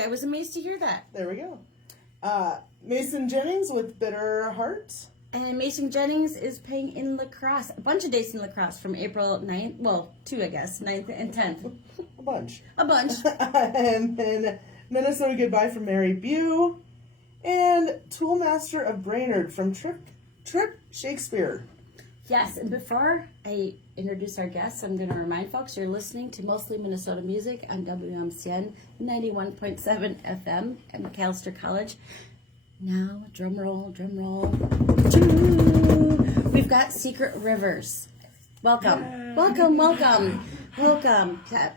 I was amazed to hear that. There we go. Mason Jennings with Bitter Heart. And Mason Jennings is playing in lacrosse. A bunch of dates in lacrosse from April 9th. Well, 2, I guess. 9th and 10th. A bunch. And then Minnesota Goodbye from Mary Bew. And Toolmaster of Brainerd from Trip Shakespeare. Yes, and before I introduce our guests, I'm going to remind folks you're listening to Mostly Minnesota Music on WMCN 91.7 FM at McAllister College. Now, drum roll. We've got Secret Rivers. Welcome. Yay. Welcome.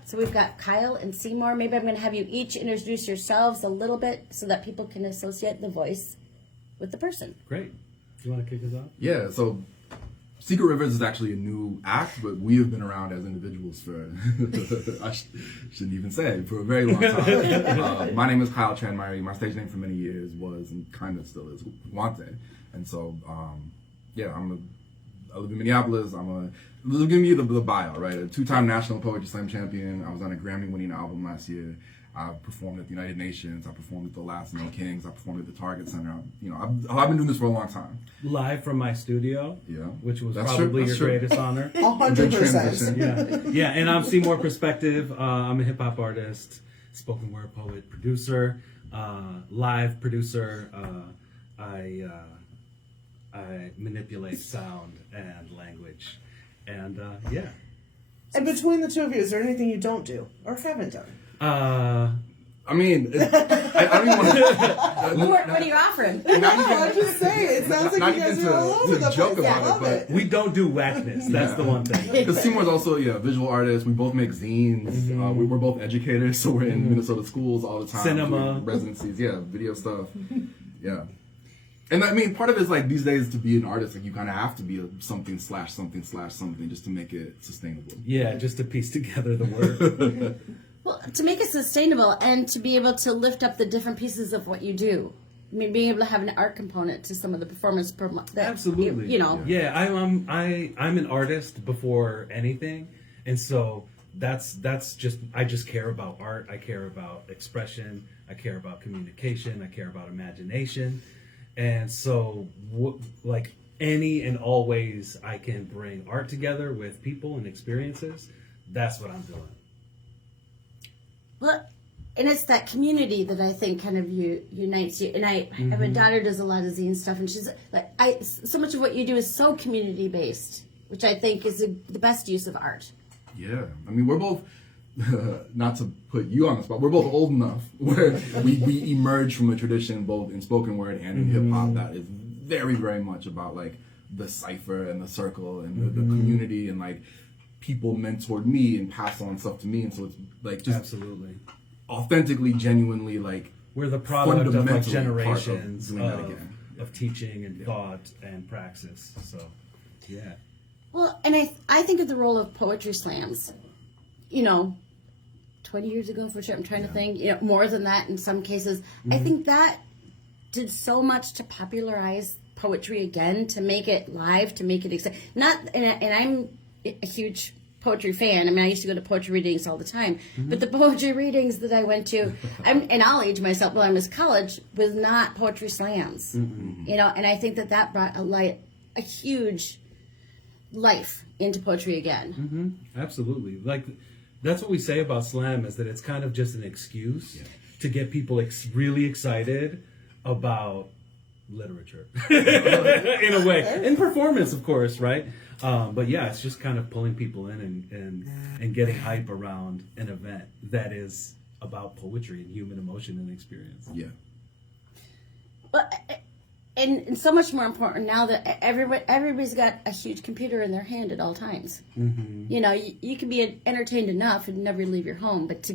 So we've got Kyle and Seymour. Maybe I'm going to have you each introduce yourselves a little bit so that people can associate the voice with the person. Great. You want to kick us off? Yeah, so Secret Rivers is actually a new act, but we have been around as individuals for, I shouldn't even say, for a very long time. My name is Kyle Tran. My stage name for many years was, and kind of still is, Guante. And so, I live in Minneapolis. Give me the bio, right? A 2-time National Poetry Slam champion. I was on a Grammy-winning album last year. I performed at the United Nations. I performed at the Last No Kings. I performed at the Target Center. I've been doing this for a long time. Live from my studio, which was That's probably true. your greatest honor. 100%. Yeah, and I'm Seymour Perspective. I'm a hip hop artist, spoken word poet, producer, live producer. I manipulate sound and language, and And between the two of you, is there anything you don't do or haven't done? I don't even want to. What are you offering? I'm just saying. It sounds like you guys are all over the joke place. about it, but we don't do whackness. That's the one thing. Because Seymour's also a visual artist. We both make zines. Mm-hmm. We're both educators, so we're in Minnesota schools all the time. Cinema, residencies, video stuff, And I mean, part of it is like these days to be an artist, like you kind of have to be a something just to make it sustainable. Yeah, just to piece together the word. Well, to make it sustainable and to be able to lift up the different pieces of what you do. I mean, being able to have an art component to some of the performance. Absolutely. Yeah, I'm an artist before anything, and so that's just I just care about art. I care about expression. I care about communication. I care about imagination, and so like any and all ways I can bring art together with people and experiences. That's what I'm doing. Well, and it's that community that I think kind of unites you. And I have a daughter who does a lot of zine stuff, and she's like, so much of what you do is so community based, which I think is the best use of art. Yeah, I mean, we're both. Not to put you on the spot, we're both old enough where we emerge from a tradition both in spoken word and in hip hop that is very, very much about like the cipher and the circle and the community and like people mentored me and passed on stuff to me, and so it's like just absolutely authentically, genuinely like we're the product of like generations of teaching and thought and praxis. So yeah. Well, and I think of the role of poetry slams, 20 years ago for sure. I'm trying to think, more than that in some cases. I think that did so much to popularize poetry again, to make it live, to make it exciting. And I'm a huge poetry fan. I mean, I used to go to poetry readings all the time, but the poetry readings that I went to, and I'll age myself while I was in college, was not poetry slams, and I think that brought a huge life into poetry again. Absolutely. Like, that's what we say about slam, is that it's kind of just an excuse to get people really excited about literature in a way, and performance, of course, right? But yeah, it's just kind of pulling people in and getting hype around an event that is about poetry and human emotion and experience. Yeah. But and so much more important now that everybody's got a huge computer in their hand at all times. You can be entertained enough and never leave your home, but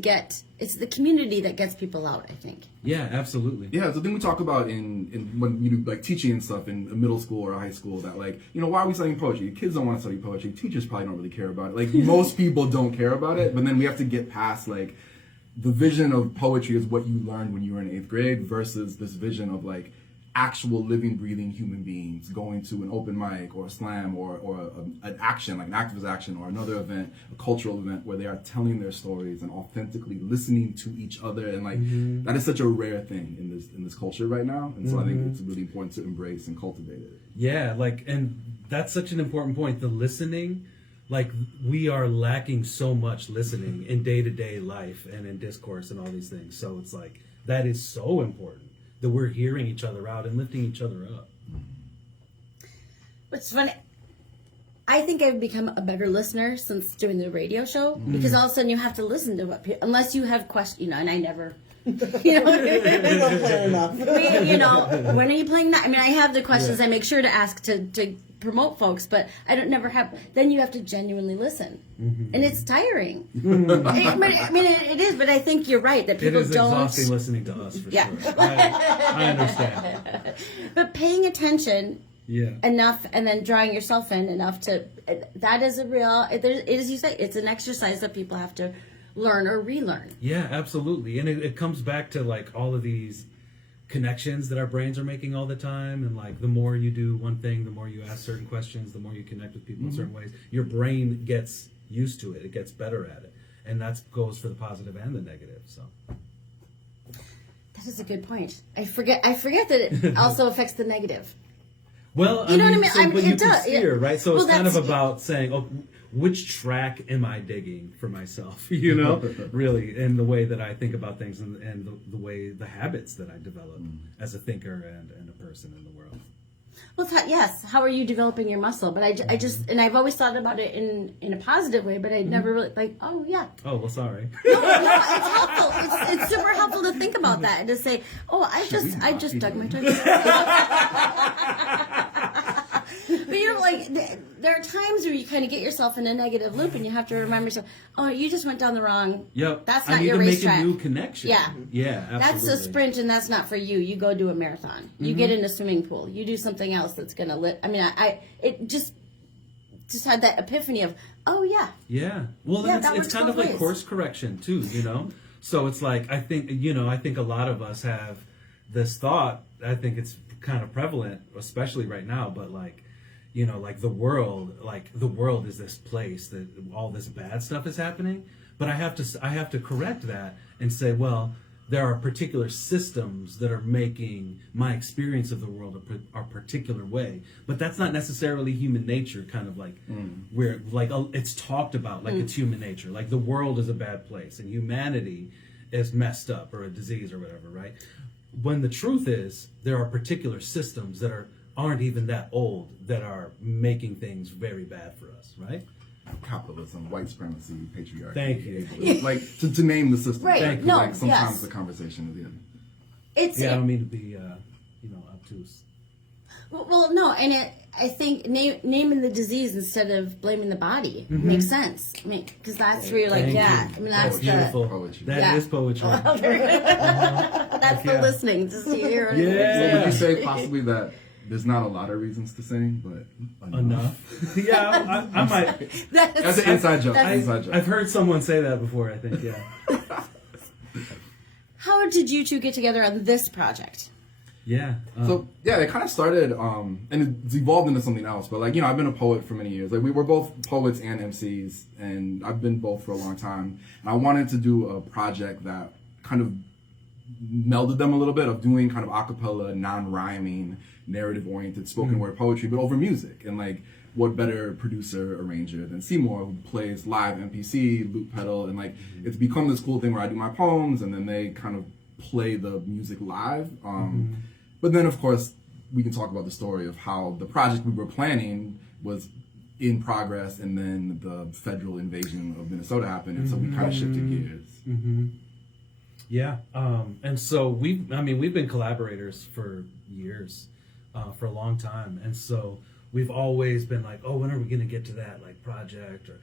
it's the community that gets people out, I think. Yeah, absolutely. Yeah, it's the thing we talk about in when you do like teaching and stuff in a middle school or high school, that like, why are we studying poetry? Kids don't want to study poetry. Teachers probably don't really care about it. Like most people don't care about it, but then we have to get past like the vision of poetry is what you learned when you were in 8th grade versus this vision of like actual living, breathing human beings going to an open mic or a slam or an action, like an activist action or another event, a cultural event where they are telling their stories and authentically listening to each other. And like, that is such a rare thing in this culture right now. And so I think it's really important to embrace and cultivate it. Yeah, like, and that's such an important point. The listening, like, we are lacking so much listening in day-to-day life and in discourse and all these things. So it's like, that is so important that we're hearing each other out and lifting each other up. What's funny, I think I've become a better listener since doing the radio show, because all of a sudden you have to listen to what people, unless you have questions, and I never, We don't play enough. when are you playing that? I mean, I have the questions I make sure to ask to promote folks, but I don't never have. Then you have to genuinely listen, and it's tiring. It is. But I think you're right that people It is don't. exhausting listening to us, for sure. I understand. But paying attention Yeah. enough, and then drawing yourself in enough to that is a real. As you say, it's an exercise that people have to learn or relearn. Yeah, absolutely. And it comes back to like all of these connections that our brains are making all the time. And like the more you do one thing, the more you ask certain questions, the more you connect with people in certain ways, your brain gets used to it. It gets better at it. And that goes for the positive and the negative. So That is a good point. I forget that it also affects the negative. well, You know what I mean? but it you does. can steer, right? So Well, it's kind of that's- about saying, oh, which track am I digging for myself? You know, really, in the way that I think about things and the habits that I develop as a thinker and a person in the world. Well, yes. How are you developing your muscle? But I just, and I've always thought about it in a positive way, but I never really like. Oh yeah. Oh, well, sorry. No, it's helpful. It's super helpful to think about that and to say, oh, I just dug my toe. But there are times where you kind of get yourself in a negative loop, and you have to remember yourself, oh, you just went down the wrong. Yep. That's I not need your to make racetrack. a new connection. Yeah. Yeah, absolutely. That's a sprint, and that's not for you. You go do a marathon. You get in a swimming pool. You do something else that's going to lit. I mean, it just had that epiphany of, oh yeah. Yeah. Well, Yeah, and that it's works kind of both like ways. course correction too, you know? So it's like, I think a lot of us have this thought. I think it's kind of prevalent, especially right now, but like, like the world is this place that all this bad stuff is happening. But I have to correct that and say, well, there are particular systems that are making my experience of the world a particular way. But that's not necessarily human nature, kind of like where like it's talked about like it's human nature. Like the world is a bad place and humanity is messed up or a disease or whatever, right? When the truth is there are particular systems that aren't even that old that are making things very bad for us, right? Capitalism, white supremacy, patriarchy. Thank you. Like to name the system. Right. Thank you. No, Like sometimes yes. the conversation is the end. Yeah, I don't mean to be obtuse. Well, no, and I think naming the disease instead of blaming the body makes sense. I mean, because that's where you're like, Thank yeah. you. I mean, that's Beautiful. Poetry. That is poetry. that's the listening to see here. Yeah. So would you say possibly that there's not a lot of reasons to sing, but enough? Yeah, I might. That's an inside joke. Inside joke. I've heard someone say that before, I think, yeah. How did you two get together on this project? Yeah. So yeah, it kind of started, and it's evolved into something else. But like I've been a poet for many years. Like we were both poets and MCs, and I've been both for a long time. And I wanted to do a project that kind of melded them a little bit of doing kind of a cappella, non-rhyming, narrative-oriented spoken word poetry, but over music. And like, what better producer, arranger than Seymour, who plays live MPC, loop pedal, and like it's become this cool thing where I do my poems and then they kind of play the music live. But then, of course, we can talk about the story of how the project we were planning was in progress, and then the federal invasion of Minnesota happened, and so we kind of shifted gears. Yeah. And so we've been collaborators for years, for a long time. And so we've always been like, oh, when are we going to get to that like project? Or,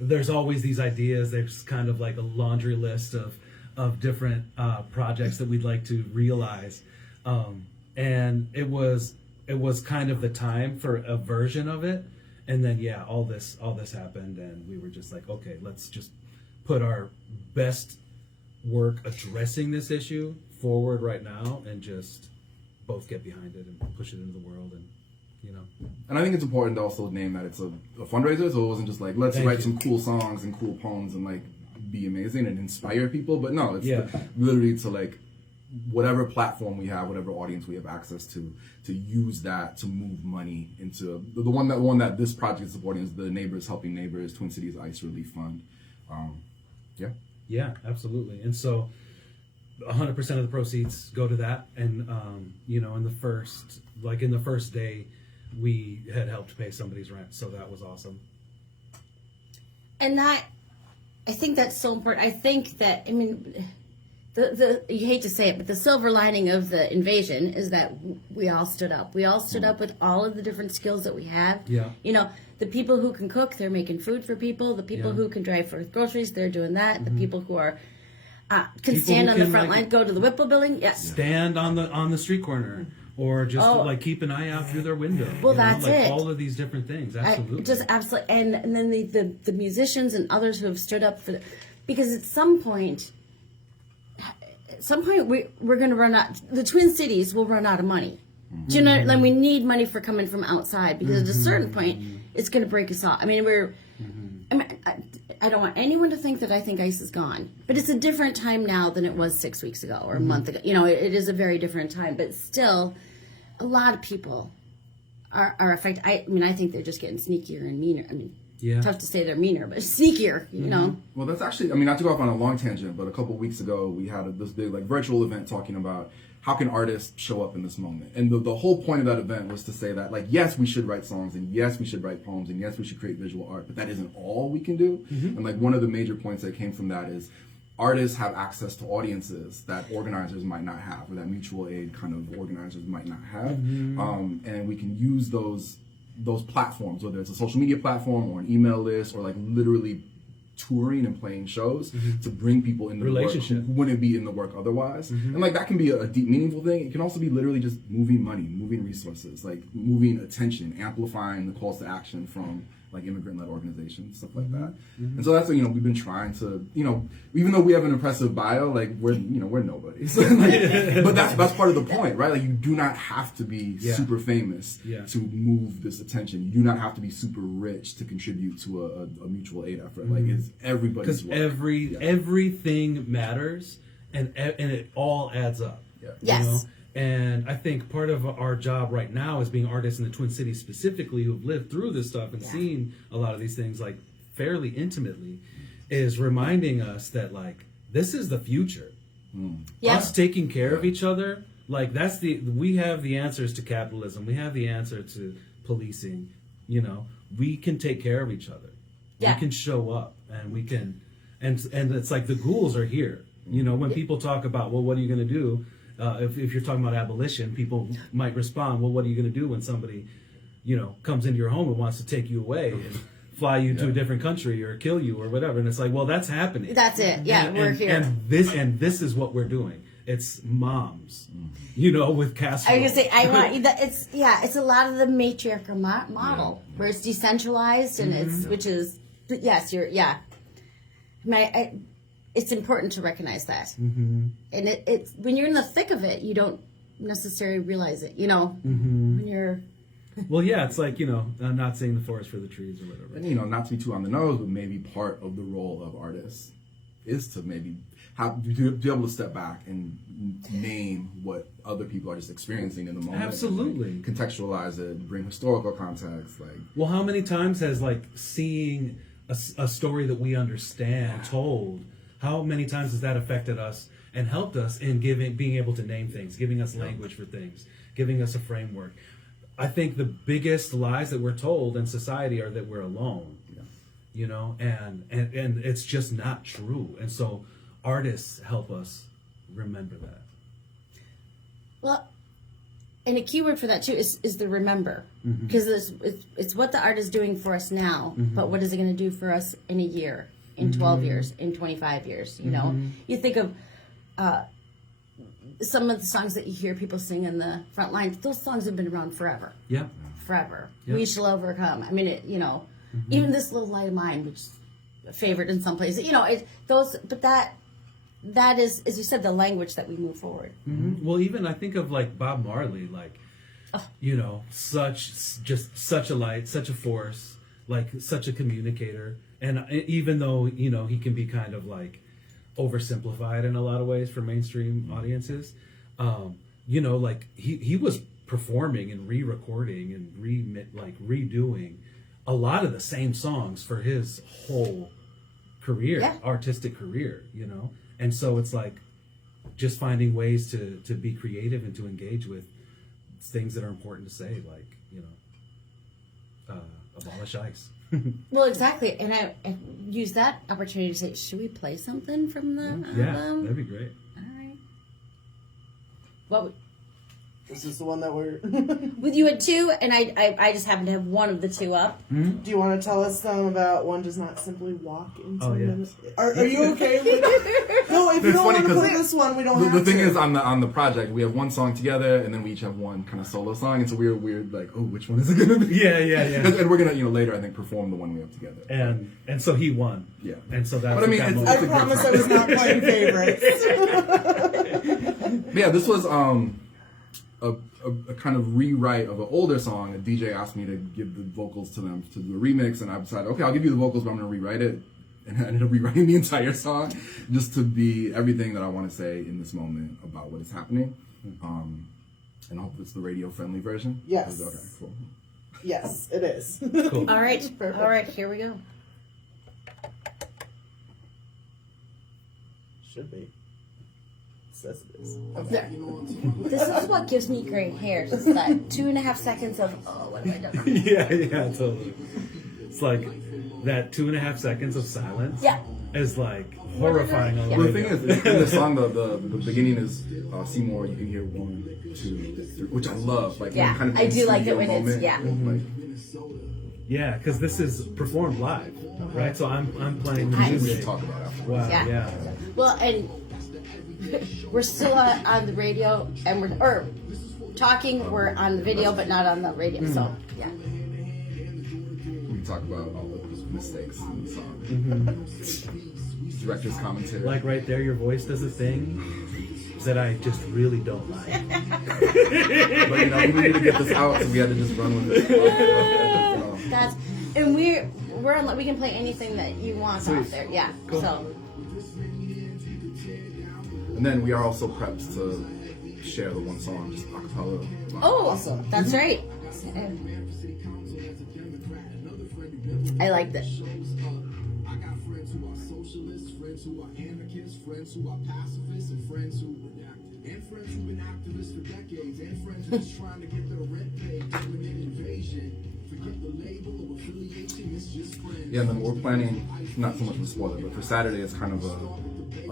there's always these ideas. There's kind of like a laundry list of different projects that we'd like to realize. And it was kind of the time for a version of it. And then, yeah, all this happened, and we were just like, okay, let's just put our best work addressing this issue forward right now and just both get behind it and push it into the world, and you know. And I think it's important to also name that it's a fundraiser, so it wasn't just like, let's write some cool songs and cool poems and like be amazing and inspire people. But no, it's literally to like whatever platform we have, whatever audience we have access to use that to move money into the one that this project is supporting is the Neighbors Helping Neighbors Twin Cities Ice Relief Fund. Yeah, absolutely. And so 100% of the proceeds go to that. And, you know, in the first day, we had helped pay somebody's rent. So that was awesome. And I think that's so important. I think that, I mean, you hate to say it, but the silver lining of the invasion is that we all stood up. We all stood up with all of the different skills that we have. Yeah. You know, the people who can cook, they're making food for people. The people who can drive for groceries, they're doing that. The people who are can stand on the front line, go to the Whipple building. Yes. Stand on the street corner, or just like keep an eye out through their window. Well, that's like it. All of these different things. Absolutely. Just absolutely, and then the musicians and others who have stood up for because at some point we're going to run out. The Twin Cities will run out of money. Do you know? Like we need money for coming from outside because at a certain point it's going to break us off. I mean, I don't want anyone to think that I think ice is gone, but it's a different time now than it was 6 weeks ago or a month ago. You know, it is a very different time, but still, a lot of people are affected. I mean, I think they're just getting sneakier and meaner. I mean, tough to say they're meaner, but sneakier, you know. Well, that's actually, I mean, not to go off on a long tangent, but a couple of weeks ago, we had this big like virtual event talking about how can artists show up in this moment. And the whole point of that event was to say that, like, yes, we should write songs, and yes, we should write poems, and yes, we should create visual art, but that isn't all we can do. And like one of the major points that came from that is artists have access to audiences that organizers might not have, or that mutual aid kind of organizers might not have. And we can use those platforms, whether it's a social media platform or an email list or like literally touring and playing shows to bring people into the work who wouldn't be in the work otherwise. And like that can be a deep, meaningful thing. It can also be literally just moving money, moving resources, like moving attention, amplifying the calls to action from like immigrant-led organizations, stuff like that. And so that's what, you know, we've been trying to, you know, even though we have an impressive bio, like we're nobodies. But that's part of the point, right? Like you do not have to be super famous to move this attention. You do not have to be super rich to contribute to a mutual aid effort. Like it's everybody's work. Because everything matters and it all adds up. Yes. You know? And I think part of our job right now as being artists in the Twin Cities specifically who've lived through this stuff and seen a lot of these things like fairly intimately is reminding us that like this is the future. Us taking care of each other, like we have the answers to capitalism. We have the answer to policing. You know, we can take care of each other. We can show up and we can, and it's like the ghouls are here. You know, when people talk about, well, what are you going to do? If you're talking about abolition, people might respond, well, what are you going to do when somebody, you know, comes into your home and wants to take you away and fly you to a different country or kill you or whatever? And it's like, well, that's happening. That's it. Yeah, we're here. And this is what we're doing. It's moms, you know, with casserole. I was going to say, it's a lot of the matriarchal model where it's decentralized and it's important to recognize that. And it's when you're in the thick of it, you don't necessarily realize it, you know, when you're... Well, yeah, it's like, you know, not seeing the forest for the trees or whatever. And, you know, not to be too on the nose, but maybe part of the role of artists is to maybe be able to step back and name what other people are just experiencing in the moment. Absolutely. And, like, contextualize it, bring historical context. Like, well, how many times has, like, seeing a story that we understand told... How many times has that affected us and helped us in being able to name things, giving us language for things, giving us a framework? I think the biggest lies that we're told in society are that we're alone, you know, and it's just not true. And so artists help us remember that. Well, and a key word for that too is the remember, because it's what the art is doing for us now, but what is it going to do for us in a year? In 12 years, in 25 years, you know? You think of some of the songs that you hear people sing in the front lines, those songs have been around forever. Yeah. Forever. Yeah. We shall overcome. I mean, you know, even This Little Light of Mine, which is a favorite in some places, you know, that is, as you said, the language that we move forward. Mm-hmm. Well, even I think of like Bob Marley, like, you know, such a light, such a force, like such a communicator. And even though, you know, he can be kind of like oversimplified in a lot of ways for mainstream audiences, you know, like he was performing and re-recording and redoing a lot of the same songs for his whole career, artistic career, you know? And so it's like just finding ways to be creative and to engage with things that are important to say, like, you know, abolish ICE. Well, exactly. And I use that opportunity to say, should we play something from the album? Yeah, that'd be great. All right. What? This is the one that we're... With you at 2, and I just happen to have one of the 2 up. Mm-hmm. Do you want to tell us about One Does Not Simply Walk into Minutes? Yeah. Are you okay with it? No, if you don't want to play this one, we don't have to. The thing is, on the project, we have one song together, and then we each have one kind of solo song, and so we're like, oh, which one is it going to be? Yeah. And we're going to, later, I think, perform the one we have together. And so he won. Yeah. And so that's but I mean, I promise I was not playing favorites. Yeah, this was a kind of rewrite of an older song. A DJ asked me to give the vocals to them to do a remix, and I decided, okay, I'll give you the vocals, but I'm going to rewrite it. And I ended up rewriting the entire song just to be everything that I want to say in this moment about what is happening. And I hope it's the radio-friendly version. Yes. Okay, cool. Yes, it is. Cool. All right. Perfect. All right, here we go. Should be. Says it is. There. This is what gives me great hair. Just that 2.5 seconds of, oh, what have I done? yeah, totally. It's like that 2.5 seconds of silence. Yeah. Is like horrifying on the Well, the radio. thing is, in the song, the beginning is Seymour. You can hear 1, 2, 3, which I love. Like, Yeah, kind of I do like it when moment. it's, yeah. Like, Yeah, because this is performed live, right? So I'm playing the Nice. we should music. talk about after. Wow, Yeah. yeah. Well, and we're still on the radio, and we're talking. We're on the video, but not on the radio. So, yeah. We talk about all the mistakes in the song. Mm-hmm. Director's commentary. Like right there, your voice does a thing that I just really don't like. But we needed to get this out, so we had to just run with it. That's, and we're on, we can play anything that you want out there. Yeah. Cool. So. And then we are also prepped to share the one song, just a cappella. Oh, Awesome. That's right. I like this. I got friends who are socialists, friends who are anarchists, friends who are pacifists, and friends who've been activists for decades, and friends who are just trying to get their rent paid, doing an invasion. Forget the label of affiliation, it's just friends. Yeah, and then we're planning, not so much of a spoiler, but for Saturday it's kind of a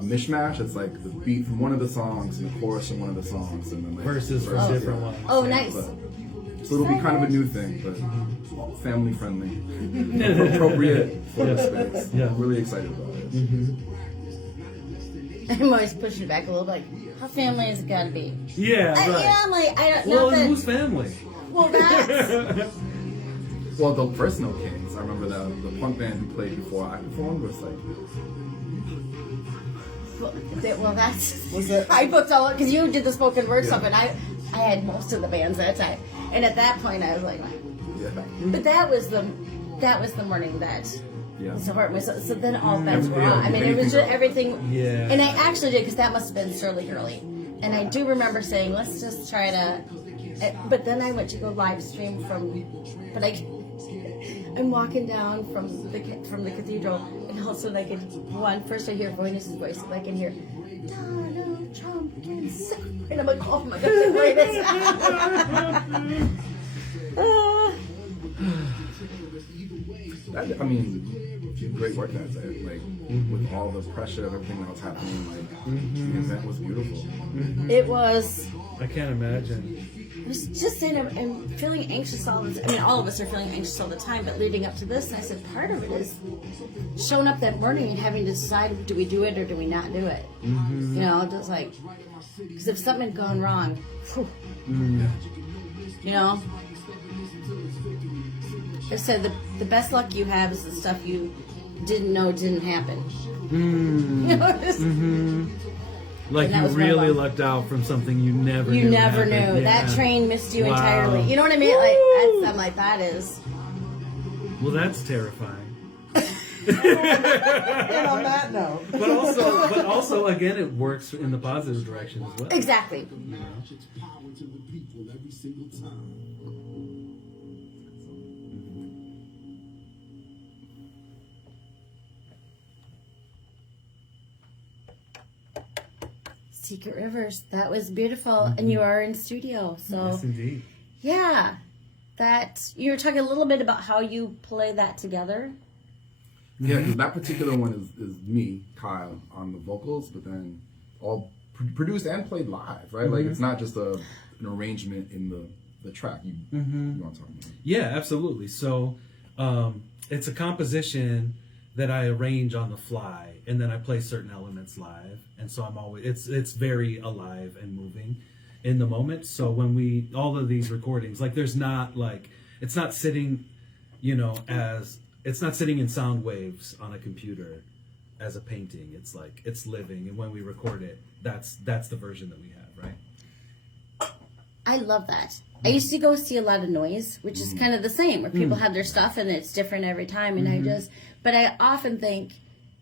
mishmash. It's like the beat from one of the songs and the chorus from one of the songs, and then like Verses from different ones. Oh, nice. So it'll be kind of a new thing, but family friendly, appropriate for the space. Yeah. I'm really excited about it. I'm always pushing it back a little bit. Like, how family is it gotta be? Yeah, right. Yeah, I'm like, I don't Well, know that. who's family? Well, that's. Well, the first No Kings, I remember the punk band who played before I performed was like, Well, that's. Was it? I booked all because you did the spoken word stuff, and I had most of the bands that time, and at that point I was like, yeah. but that was the morning that. Yeah. Support myself. So then all bets were on. I mean, it was just everything. Yeah. And I actually did because that must have been Surly Girly, and I do remember saying, let's just try to. But then I went to go live stream but I'm walking down from the cathedral, and all of a sudden I can first I hear Voyness's voice, and I can hear Donald Trump can say, and I'm like, oh my god, wait I mean, great work that day. Like, with all the pressure of everything that was happening, like, the event was beautiful. It was. I can't imagine. I was just saying, I'm feeling anxious all the time. I mean, all of us are feeling anxious all the time, but leading up to this, and I said, part of it is showing up that morning and having to decide, do we do it or do we not do it? You know, just like, because if something had gone wrong, whew, you know, I said the best luck you have is the stuff you didn't know didn't happen. Like you really lucked out from something you never knew. You never knew. Yeah. That train missed you entirely. You know what I mean? Like I'm like, that is. Well, that's terrifying. And on that note. But also, again, it works in the positive direction as well. Exactly. It's power to the people every single time. Secret Rivers. That was beautiful. And you are in studio. So Yes, indeed. yeah. That you were talking a little bit about how you play that together. Yeah, because that particular one is me, Kyle, on the vocals, but then all produced and played live, right? Like it's not just an arrangement in the track. You want to talk about it? Yeah, absolutely. So it's a composition that I arrange on the fly, and then I play certain elements live, and so I'm always it's very alive and moving in the moment. So when all of these recordings, like there's not like it's not sitting, it's not sitting in sound waves on a computer as a painting. It's like it's living, and when we record it, that's the version that we have, right? I love that. I used to go see a lot of noise, which is kind of the same, where people have their stuff and it's different every time. And but I often think,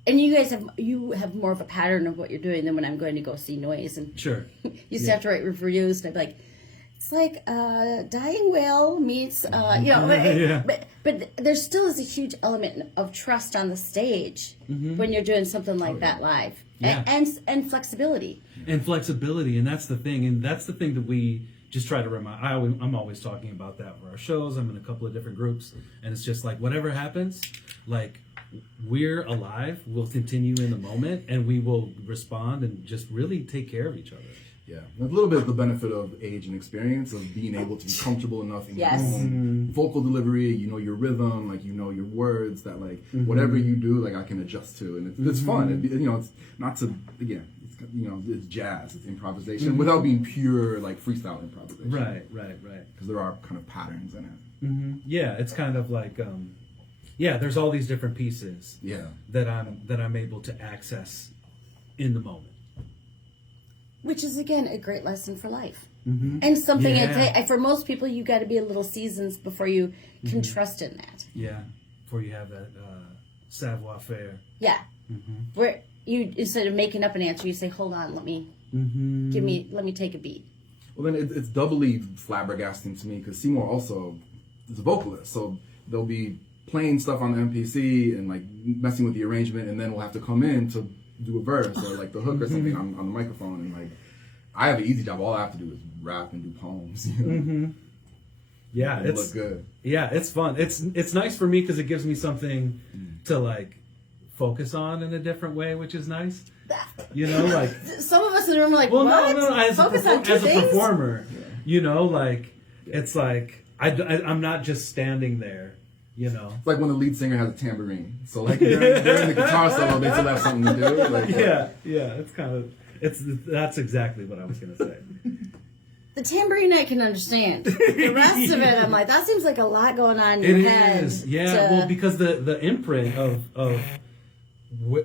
and you guys have more of a pattern of what you're doing than when I'm going to go see noise. And Sure. you used to have to write reviews, and I'd be like, it's like dying whale meets, but there still is a huge element of trust on the stage when you're doing something like that live. Yeah. And flexibility. And flexibility, and that's the thing that we just try to remind. I'm always talking about that for our shows. I'm in a couple of different groups, and it's just like whatever happens, like we're alive. We'll continue in the moment, and we will respond and just really take care of each other. Yeah, a little bit of the benefit of age and experience of being able to be comfortable enough in your own vocal delivery. You know your rhythm, like you know your words. That like whatever you do, like I can adjust to, and it's fun. It's not to it's jazz, it's improvisation without being pure like freestyle improvisation. Right. Because there are kind of patterns in it. Yeah, it's kind of like there's all these different pieces. Yeah, that I'm able to access in the moment. Which is, again, a great lesson for life. And something, for most people, you got to be a little seasoned before you can trust in that. Yeah, before you have that savoir-faire. Yeah. Where you, instead of making up an answer, you say, hold on, let me take a beat. Well, then it's doubly flabbergasting to me because Seymour also is a vocalist. So they'll be playing stuff on the MPC and like messing with the arrangement, and then we'll have to come in to do a verse or like the hook or something on the microphone, and like I have an easy job. All I have to do is rap and do poems. Yeah, it look good. Yeah, it's fun. It's nice for me because it gives me something to like focus on in a different way, which is nice. Like some of us in the room are like, well, what? No. As a performer, like it's like I'm not just standing there. It's like when the lead singer has a tambourine. So like during the guitar solo, they still have something to do. Like, that's exactly what I was gonna say. The tambourine I can understand. The rest of it, I'm like, that seems like a lot going on in your head. It is, yeah. Well, because the imprint of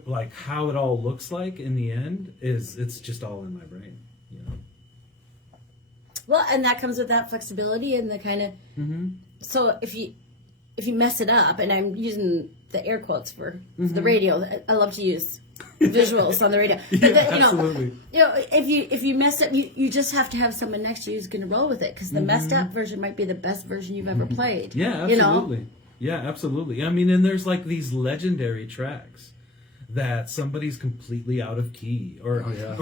like how it all looks like in the end it's just all in my brain. Well, and that comes with that flexibility and the kind of. So if you mess it up, and I'm using the air quotes for the radio. I love to use visuals on the radio. But absolutely. If you mess up, you just have to have someone next to you who's going to roll with it, because the messed up version might be the best version you've ever played. Yeah, absolutely. Yeah, absolutely. I mean, and there's like these legendary tracks that somebody's completely out of key or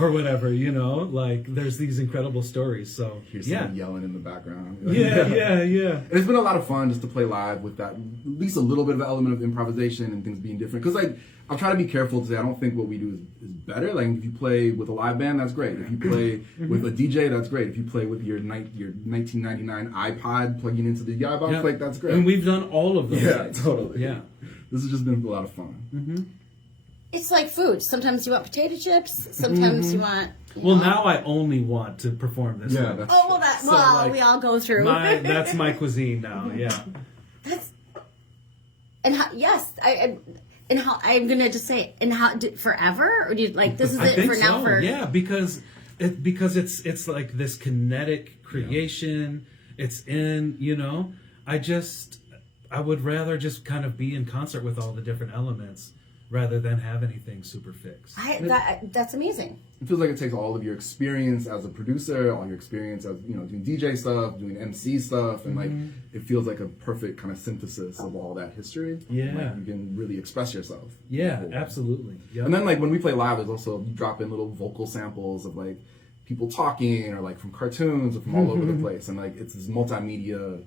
whatever, like there's these incredible stories. So here's someone yelling in the background. Yeah. It's been a lot of fun just to play live with that, at least a little bit of an element of improvisation and things being different. Because like I'm trying to be careful to say I don't think what we do is better. Like if you play with a live band, that's great. If you play with a DJ, that's great. If you play with your 1999 iPod plugging into the iPod, like that's great. And we've done all of those. Yeah, totally. Yeah, this has just been a lot of fun. It's like food. Sometimes you want potato chips. Sometimes you want. Well, now I only want to perform this. Yeah. One. We all go through. That's my cuisine now. Yeah. That's. And yes, And how I'm gonna just say, and how forever, or do you like this is I it think for now? so. For Yeah, because it's like this kinetic creation. It's in, you know. I would rather just kind of be in concert with all the different elements rather than have anything super fixed. That's amazing. It feels like it takes all of your experience as a producer, all your experience as, you know, doing DJ stuff, doing MC stuff, and like it feels like a perfect kind of synthesis of all that history. Yeah. Like, you can really express yourself. Yeah, absolutely. Yep. And then like when we play live, there's also, you drop in little vocal samples of like people talking or like from cartoons or from all over the place, and like it's this multimedia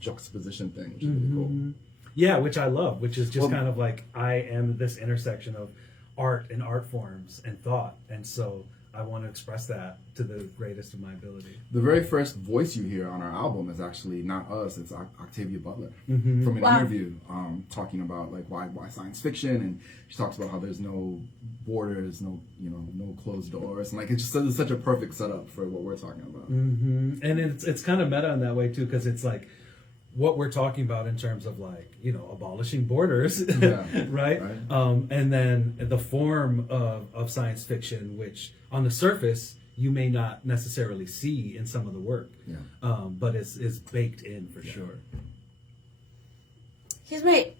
juxtaposition thing, which is really cool. Yeah, which I love, which is just kind of like I am this intersection of art and art forms and thought, and so I want to express that to the greatest of my ability. The very first voice you hear on our album is actually not us, it's Octavia Butler from an interview talking about like why science fiction, and she talks about how there's no borders, no closed doors, and like it's such a perfect setup for what we're talking about. And it's kind of meta in that way too, because it's like what we're talking about in terms of like, you know, abolishing borders, right? And then the form of science fiction, which on the surface you may not necessarily see in some of the work, but is baked in for sure. Here's my.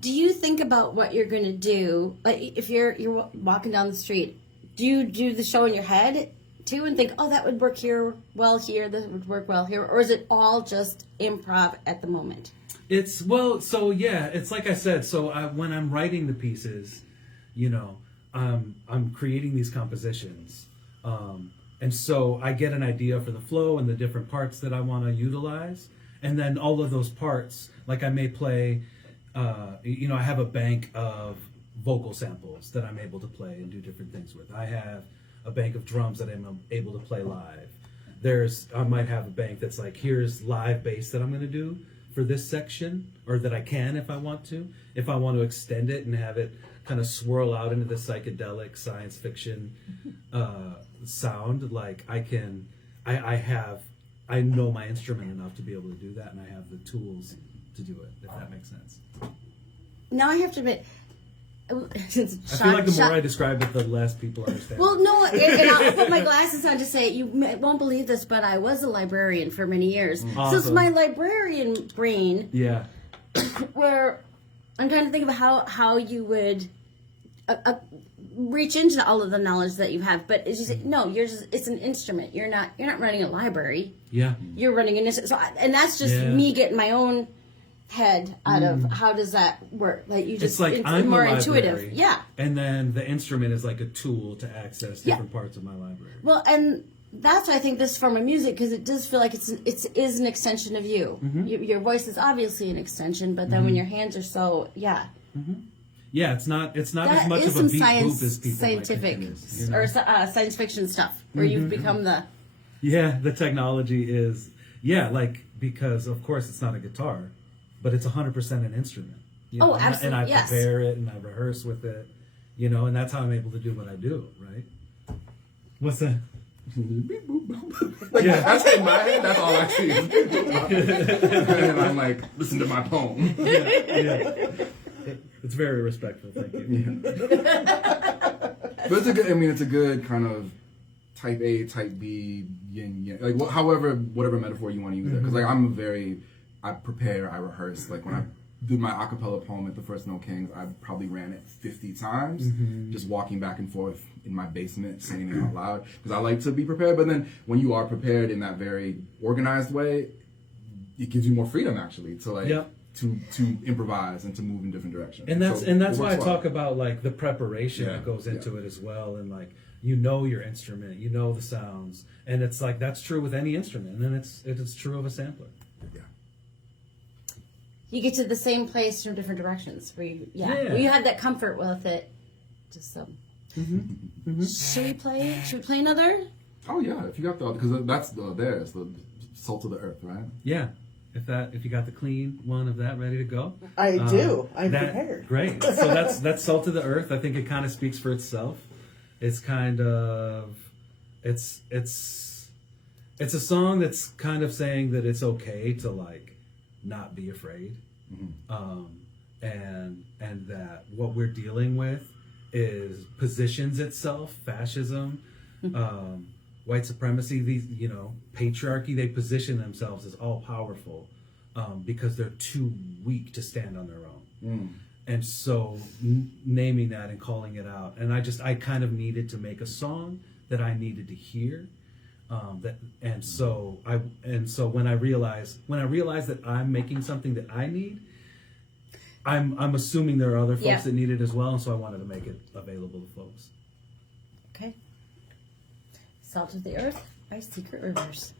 Do you think about what you're going to do? Like if you're walking down the street, do you do the show in your head too and think, oh, that would work here, this would work well here, or is it all just improv at the moment? It's like I said. So when I'm writing the pieces, you know, I'm creating these compositions, and so I get an idea for the flow and the different parts that I want to utilize, and then all of those parts, like I may play, you know, I have a bank of vocal samples that I'm able to play and do different things with. I have a bank of drums that I'm able to play live. I might have a bank that's like, here's live bass that I'm going to do for this section, or that I can if I want to. If I want to extend it and have it kind of swirl out into the psychedelic science fiction sound, like I know my instrument enough to be able to do that, and I have the tools to do it, if that makes sense. Now I have to admit, I feel like the more I describe it, the less people understand. Well, no, and I'll put my glasses on to say, you won't believe this, but I was a librarian for many years. Awesome. So it's my librarian brain, Yeah. where I'm trying to think of how you would reach into all of the knowledge that you have. But it's just, no, it's an instrument. You're not running a library. Yeah. You're running an instrument. So, and that's just me getting my own head out of how does that work? Like you just, it's like I'm more the library, intuitive. Yeah. And then the instrument is like a tool to access different parts of my library. Well, and that's why I think this form of music, because it does feel like it is an extension of you. Your voice is obviously an extension, but then when your hands are so yeah, it's not as that much is of a some beat boop as people scientific might think it is, you know? or science fiction stuff where you've become the the technology is like, because of course it's not a guitar, but it's 100% an instrument. You know? Absolutely, and I prepare it and I rehearse with it, you know, and that's how I'm able to do what I do, right? What's that? Like that's in my head, that's all I see. And I'm like, listen to my poem. It's very respectful, thank you. But it's a good kind of type A, type B, yin yang, like whatever metaphor you want to use there. Because like I prepare, I rehearse. Like when I did my a cappella poem at the First No Kings, I probably ran it 50 times, just walking back and forth in my basement, saying it out loud, because I like to be prepared. But then when you are prepared in that very organized way, it gives you more freedom actually to like to improvise and to move in different directions. And that's why I talk about like the preparation that goes into it as well, and like, you know, your instrument, you know the sounds, and it's like that's true with any instrument, and then it's true of a sampler. you get to the same place from different directions where you had that comfort with it. Just Should we play another? Oh yeah, if you got because that's there's the Salt of the Earth, right? Yeah. If you got the clean one of that ready to go. I do. I'm prepared. Great. So that's Salt of the Earth. I think it kind of speaks for itself. It's kind of it's a song that's kind of saying that it's okay to like not be afraid. and that what we're dealing with is positions itself, fascism, white supremacy, these, you know, patriarchy. They position themselves as all powerful because they're too weak to stand on their own. And so naming that and calling it out, and I kind of needed to make a song that I needed to hear. So when I realized that I'm making something that I need, I'm assuming there are other folks that need it as well, and so I wanted to make it available to folks. Okay. Salt of the Earth by Secret Rivers.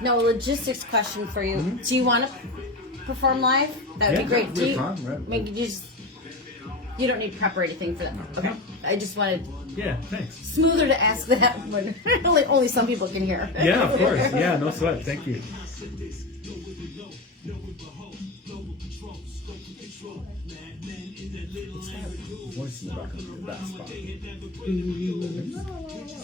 No, logistics question for you. Mm-hmm. Do you want to perform live? That would be great. Do you you don't need prep or anything for that. Okay. I just wanted thanks. Smoother to ask that when only some people can hear. Yeah, of course. Yeah, no sweat. Thank you. Voice in the background, that spot. It's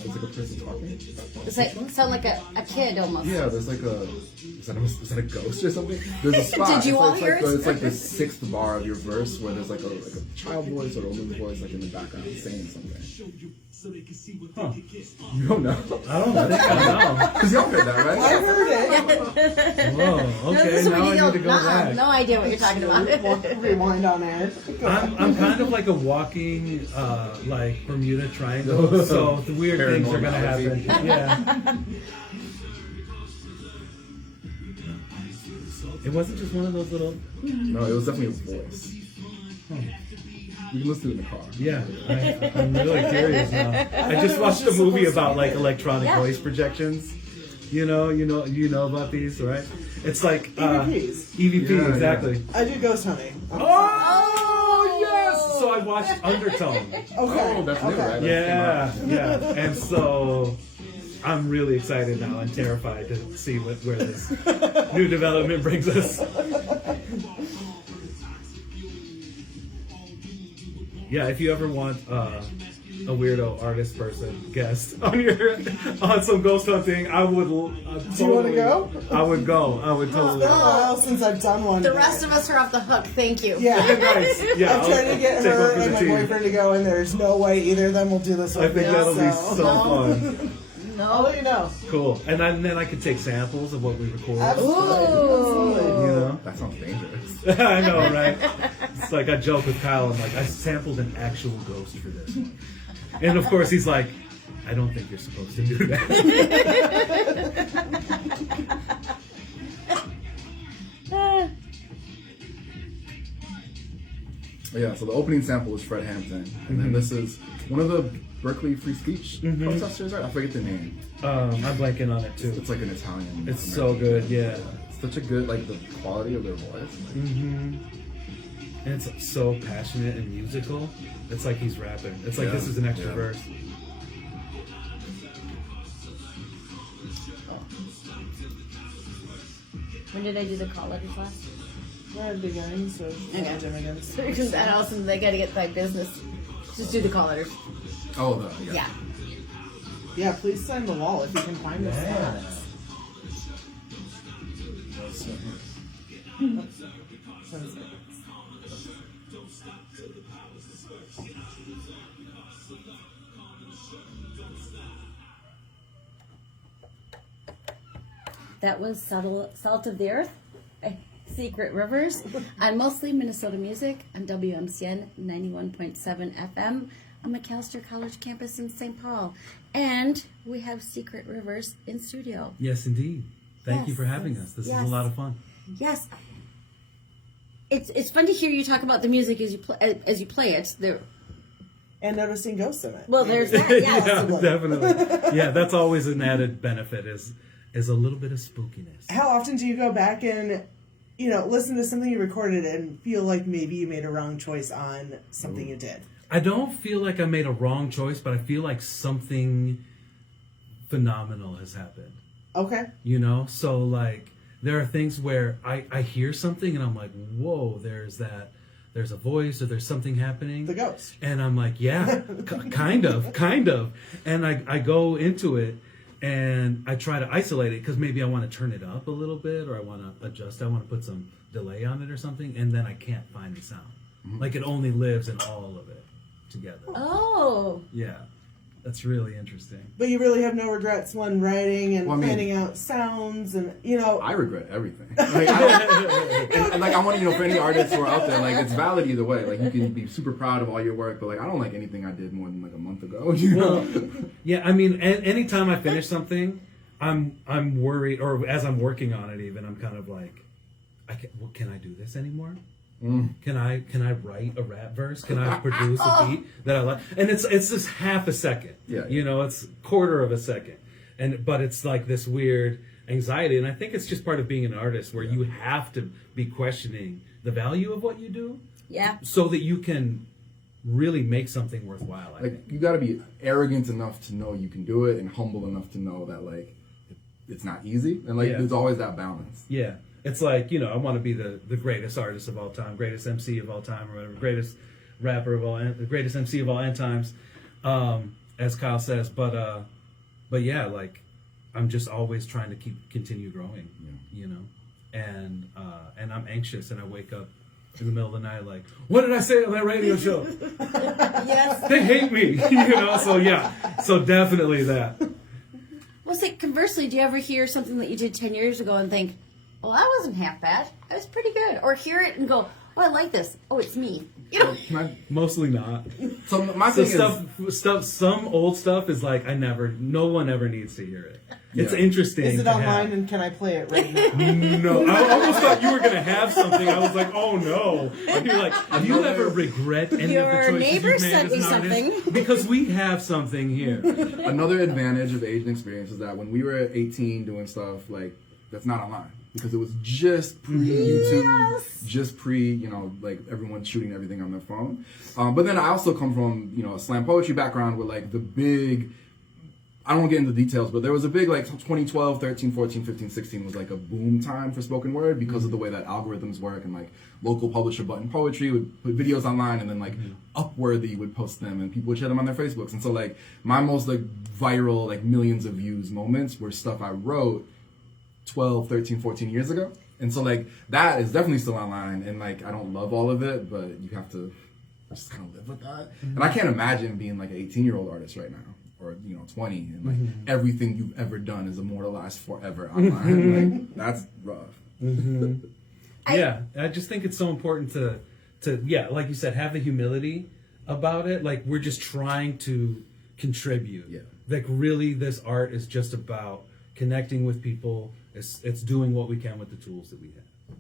like a person talking. It's like sound like a kid almost. Yeah, there's like is that a ghost or something? There's a spot. Did you all hear it? It's like the sixth bar of your verse where there's like a child voice or a woman's voice like in the background saying something. Huh. You don't know? I don't think I know. Because y'all heard that, right? I heard it. Whoa, okay, No, now I need to go back. No idea what you're talking about. Rewind on air. I'm kind of like a walking, like Bermuda Triangle, so the weird things are gonna happen. Yeah. It wasn't just one of those little. No, it was definitely a voice. Huh. You can listen to it in the car. Yeah, I'm really curious now. I just watched a movie about like electronic voice projections. You know about these, right? It's like EVP, exactly. I do ghost hunting. Oh yes! So I watched Undertone. Okay. Oh, that's new, right? Yeah. And so I'm really excited now and terrified to see where this new development brings us. Yeah, if you ever want a weirdo artist person guest on some ghost hunting, I would. Do you want to go? I would go. I would totally. It's been a while since I've done one. The rest of us are off the hook. Thank you. Yeah. Nice. Yeah, I'm trying to get her and my boyfriend to go, and there's no way either of them will do this. I think that'll be so fun. No. I'll let you know. Cool. And then I could take samples of what we record. Absolutely. You know? That sounds dangerous. I know, right? It's like I joke with Kyle. I'm like, I sampled an actual ghost for this one. And of course he's like, I don't think you're supposed to do that. Yeah, so the opening sample is Fred Hampton. And then this is one of the Berkeley free speech protesters, right? I forget the name. I'm blanking on it too. It's like an Italian. It's so good, yeah. It's such a good, like, the quality of their voice. And it's so passionate and musical. It's like he's rapping. It's like this is an extra verse. When did I do the call letters last? Right at the beginning, so Because that also they got to get by business. Just do the call letters. Oh, Yeah. Yeah, please sign the wall if you can find the stats. Sounds good. That was Salt of the Earth by Secret Rivers on Mostly Minnesota Music on WMCN 91.7 FM on McAllister College campus in St. Paul. And we have Secret Rivers in studio. Yes, indeed. Thank you for having us. This is a lot of fun. Yes. It's fun to hear you talk about the music as you play it. And noticing ghosts in it. Well, there's that, Yeah, definitely. Yeah, that's always an added benefit is a little bit of spookiness. How often do you go back and, listen to something you recorded and feel like maybe you made a wrong choice on something you did? I don't feel like I made a wrong choice, but I feel like something phenomenal has happened. Okay. So like there are things where I hear something and I'm like, whoa, there's a voice or there's something happening. The ghost. And I'm like, yeah, kind of. And I go into it and I try to isolate it because maybe I want to turn it up a little bit, or I want to adjust. I want to put some delay on it or something, and then I can't find the sound. Like it only lives in all of it together. Oh. Yeah, that's really interesting. But you really have no regrets when writing and planning out sounds and, I regret everything. Like, I want to, for any artists who are out there, like, it's valid either way. Like, you can be super proud of all your work, but, like, I don't like anything I did more than, like, a month ago, Well, yeah, I mean, anytime I finish something, I'm worried, or as I'm working on it even, I'm kind of like, can I do this anymore? Can I write a rap verse? Can I produce a beat that I like? And it's just half a second. Yeah. It's quarter of a second. But it's like this weird anxiety, and I think it's just part of being an artist where you have to be questioning the value of what you do. Yeah. So that you can really make something worthwhile. I think you got to be arrogant enough to know you can do it, and humble enough to know that like it's not easy, and like there's always that balance. Yeah. It's like, I want to be the greatest artist of all time, greatest MC of all time, or whatever, greatest rapper of all, the greatest MC of all end times, as Kyle says. But yeah, like I'm just always trying to continue growing, and I'm anxious, and I wake up in the middle of the night like, what did I say on that radio show? Yes. They hate me, So yeah, so definitely that. Well, say conversely, do you ever hear something that you did 10 years ago and think, well, that wasn't half bad. That was pretty good. Or hear it and go, oh, I like this. Oh, it's me. Mostly not. So my thing stuff. Some old stuff is like no one ever needs to hear it. Yeah. It's interesting. Is it online and can I play it right now? No, I almost thought you were gonna have something. I was like, oh no. And you're like, do you ever regret any Your of the choices neighbor you've made sent as me an artist? something. Because we have something here. Another advantage of age and experience is that when we were 18 doing stuff like that's not online. Because it was just pre-YouTube, just like everyone shooting everything on their phone. But then I also come from, a slam poetry background where like the big, I don't want to get into the details, but there was a big like 2012, 13, 14, 15, 16 was like a boom time for spoken word because of the way that algorithms work, and like local publisher Button Poetry would put videos online, and then like Upworthy would post them and people would share them on their Facebooks. And so like my most like viral, like millions of views moments were stuff I wrote 12, 13, 14 years ago. And so like that is definitely still online, and like I don't love all of it, but you have to just kind of live with that. And I can't imagine being like an 18-year-old artist right now, or 20, and like everything you've ever done is immortalized forever online. Like that's rough. Yeah, I just think it's so important to like you said, have the humility about it. Like we're just trying to contribute. Yeah. Like really, this art is just about connecting with people. It's doing what we can with the tools that we have.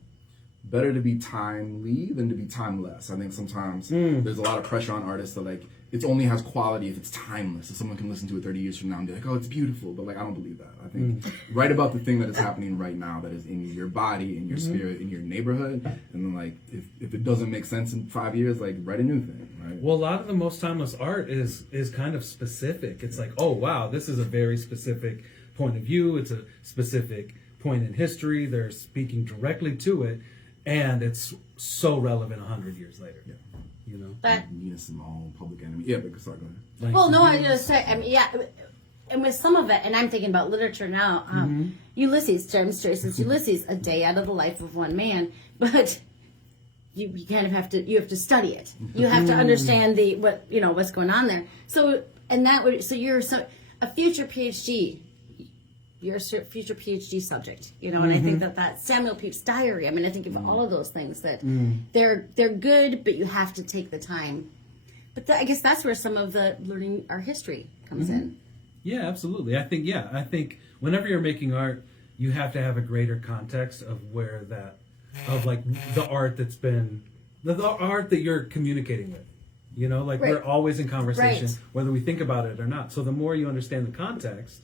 Better to be timely than to be timeless. I think sometimes there's a lot of pressure on artists that like it only has quality if it's timeless. If someone can listen to it 30 years from now and be like, oh, it's beautiful. But like I don't believe that. I think write about the thing that is happening right now, that is in your body, in your spirit, in your neighborhood. And then like if it doesn't make sense in 5 years, like write a new thing, right? Well, a lot of the most timeless art is kind of specific. It's like, oh wow, this is a very specific point of view. It's a specific point in history. They're speaking directly to it, and it's so relevant 100 years later. Yeah. That, Nina Simone, Public Enemy. Yeah, but sorry, go ahead. well, no, I just say, I mean, yeah, and with some of it, and I'm thinking about literature now. Ulysses, James Joyce's Ulysses, a day out of the life of one man, but you kind of have to study it. You have to understand what's going on there. So you're a future PhD. You're a future PhD subject, and I think that Samuel Pepys' diary. I mean, I think of all of those things that they're good, but you have to take the time. But I guess that's where some of the learning our history comes in. Yeah, absolutely. I think whenever you're making art, you have to have a greater context of like the art that's been the art that you're communicating with. Like we're always in conversation, whether we think about it or not. So the more you understand the context,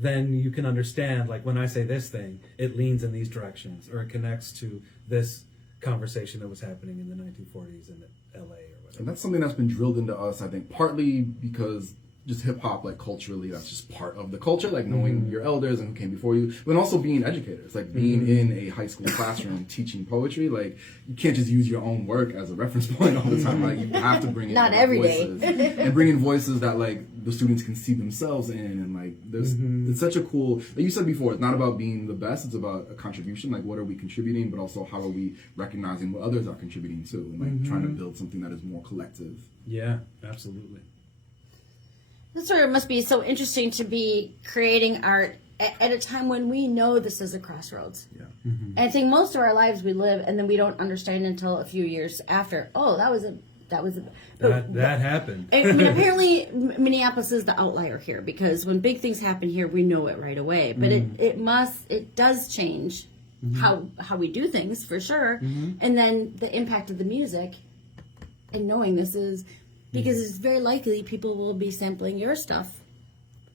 then you can understand, like when I say this thing, it leans in these directions, or it connects to this conversation that was happening in the 1940s in LA or whatever. And that's something that's been drilled into us, I think, partly because just hip hop, like culturally, that's just part of the culture, like knowing your elders and who came before you, but also being educators, like being in a high school classroom teaching poetry. Like you can't just use your own work as a reference point all the time. Like you have to bring in Not every voices and bring in voices that like the students can see themselves in, and like there's it's such a cool. Like you said before, it's not about being the best; it's about a contribution. Like what are we contributing, but also how are we recognizing what others are contributing to, and like trying to build something that is more collective. Yeah, absolutely. That's where it must be so interesting to be creating art at a time when we know this is a crossroads. Yeah. And I think most of our lives we live, and then we don't understand until a few years after. Oh, that was a. That happened. I mean, apparently Minneapolis is the outlier here, because when big things happen here, we know it right away. But it does change how we do things for sure, and then the impact of the music, and knowing this is. Because it's very likely people will be sampling your stuff,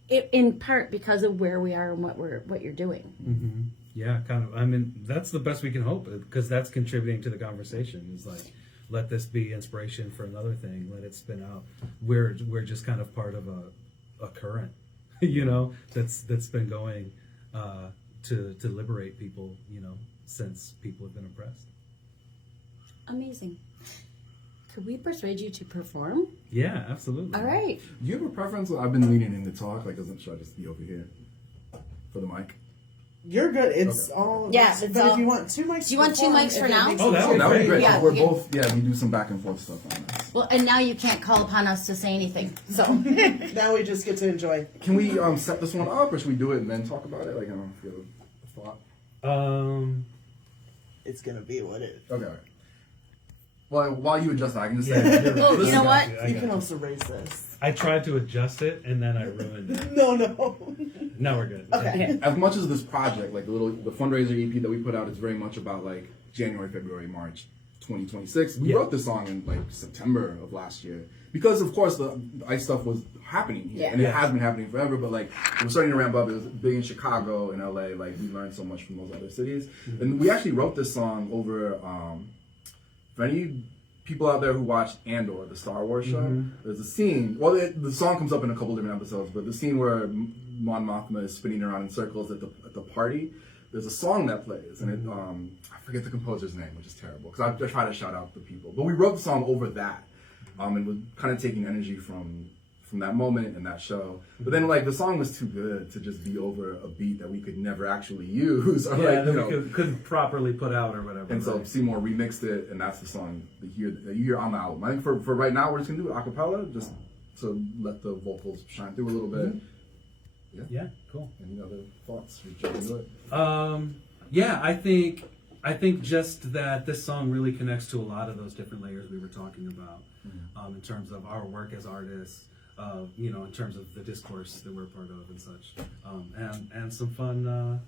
in part because of where we are and what you're doing. Yeah, kind of. I mean, that's the best we can hope, because that's contributing to the conversation. Is like, let this be inspiration for another thing. Let it spin out. We're just kind of part of a current, that's been going to liberate people, since people have been oppressed. Amazing. Could we persuade you to perform? Yeah, absolutely. All right. Do you have a preference? I've been leaning in to talk. Like, should I just be over here for the mic? You're good. It's all. Yeah, but if you want 2 mics, Do you want 2 mics for now? Oh, that would That would be great. Yeah, We're yeah. both. Yeah, we do some back and forth stuff on this. Well, and now you can't call upon us to say anything. So Now we just get to enjoy. Can we set this one up, or should we do it and then talk about it? Like, I don't know if you have a thought. It's gonna be what it is. Okay. All right. Well, while you adjust that, I can just say. Oh, you know what? You can also raise this. I tried to adjust it and then I ruined it. No. Now we're good. Okay. As much as this project, like the fundraiser EP that we put out, is very much about like January, February, March 2026. We wrote this song in like September of last year because, of course, the ICE stuff was happening here, and it has been happening forever. But like it was starting to ramp up. It was big in Chicago and LA. Like we learned so much from those other cities, and we actually wrote this song over. For any people out there who watched Andor, the Star Wars show, there's a scene. Well, the song comes up in a couple different episodes, but the scene where Mon Mothma is spinning around in circles at the party, there's a song that plays, and it I forget the composer's name, which is terrible because I try to shout out the people. But we wrote the song over that, and we're kind of taking energy from that moment and that show. But then like the song was too good to just be over a beat that we could never actually use. Or, Yeah, that we couldn't properly put out or whatever. And so Seymour remixed it, and that's the song that you hear on the album. I think for right now we're just gonna do it a cappella, just to let the vocals shine through a little bit. Yeah, cool. Any other thoughts? We jump into it. Yeah, I think just that this song really connects to a lot of those different layers we were talking about, in terms of our work as artists, in terms of the discourse that we're a part of and such, and some fun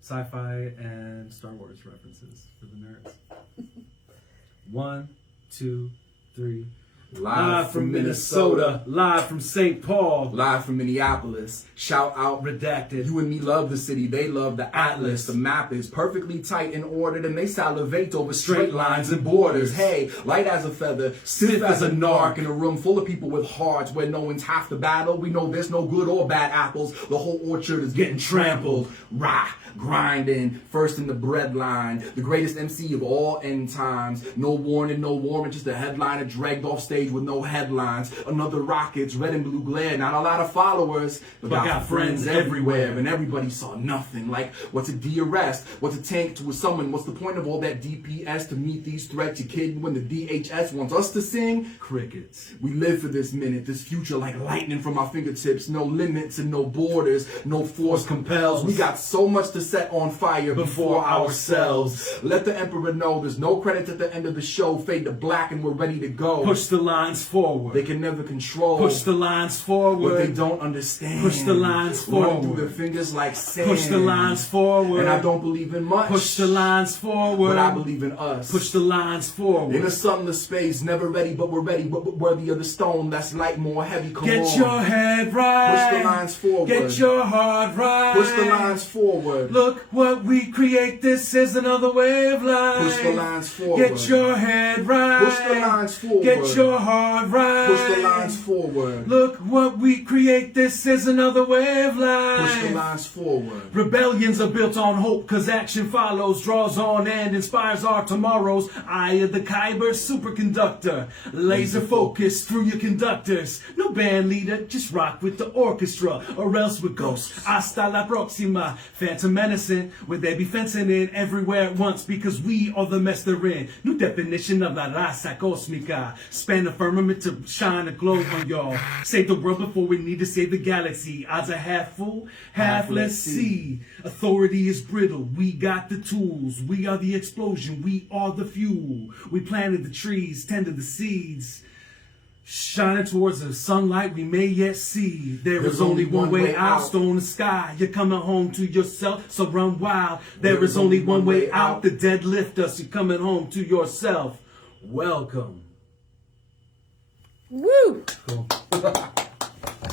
sci-fi and Star Wars references for the nerds. 1, 2, 3. Live from Minnesota, live from St. Paul, live from Minneapolis. Shout out redacted. You and me love the city, they love the atlas. The map is perfectly tight and ordered, and they salivate over straight lines and borders. Hey, light as a feather, stiff as a narc, in a room full of people with hearts where no one's half the battle. We know there's no good or bad apples. The whole orchard is getting trampled. Rah, grinding, first in the bread line. The greatest MC of all end times. No warning, no warrant, just a headliner dragged off stage with no headlines. Another rockets, red and blue glare. Not a lot of followers, but got friends everywhere, and everybody saw nothing. Like, what's a DRS? What's a tank to a summon? What's the point of all that DPS to meet these threats? You kidding when the DHS wants us to sing? Crickets. We live for this minute, this future like lightning from our fingertips. No limits and no borders, no force compels. We got so much to set on fire before ourselves. Let the emperor know there's no credits at the end of the show. Fade to black and we're ready to go. Push the lines forward. They can never control. Push the lines forward. What they don't understand. Push the lines forward. Run through their fingers like sand. Push the lines forward. And I don't believe in much. Push the lines forward. But I believe in us. Push the lines forward. In a sunless space, never ready, but we're ready. But worthy of the stone that's light, more heavy. Come Get on. your head right. Push the lines forward. Get your heart right. Push the lines forward. Look what we create. This is another way of life. Push the lines forward. Get your head right. Push the lines forward. Get your hard ride. Push the lines forward. Look what we create, this is another way of life. Push the lines forward. Rebellions are built on hope, cause action follows, draws on and inspires our tomorrows. Eye of the Kyber superconductor, laser focus through your conductors. No band leader, just rock with the orchestra, or else with ghosts. Hasta la próxima, phantom menacing, where they be fencing in everywhere at once, because we are the mess they're in. New definition of la raza cósmica, span the firmament to shine a glow on y'all. Save the world before we need to save the galaxy. Odds are half full, half let's see. Authority is brittle, we got the tools. We are the explosion, we are the fuel. We planted the trees, tended the seeds, shining towards the sunlight we may yet see. There is only one way out, stone the sky. You're coming home to yourself, so run wild. There is only one way out, the dead lift us. You're coming home to yourself. Welcome. Woo! Cool.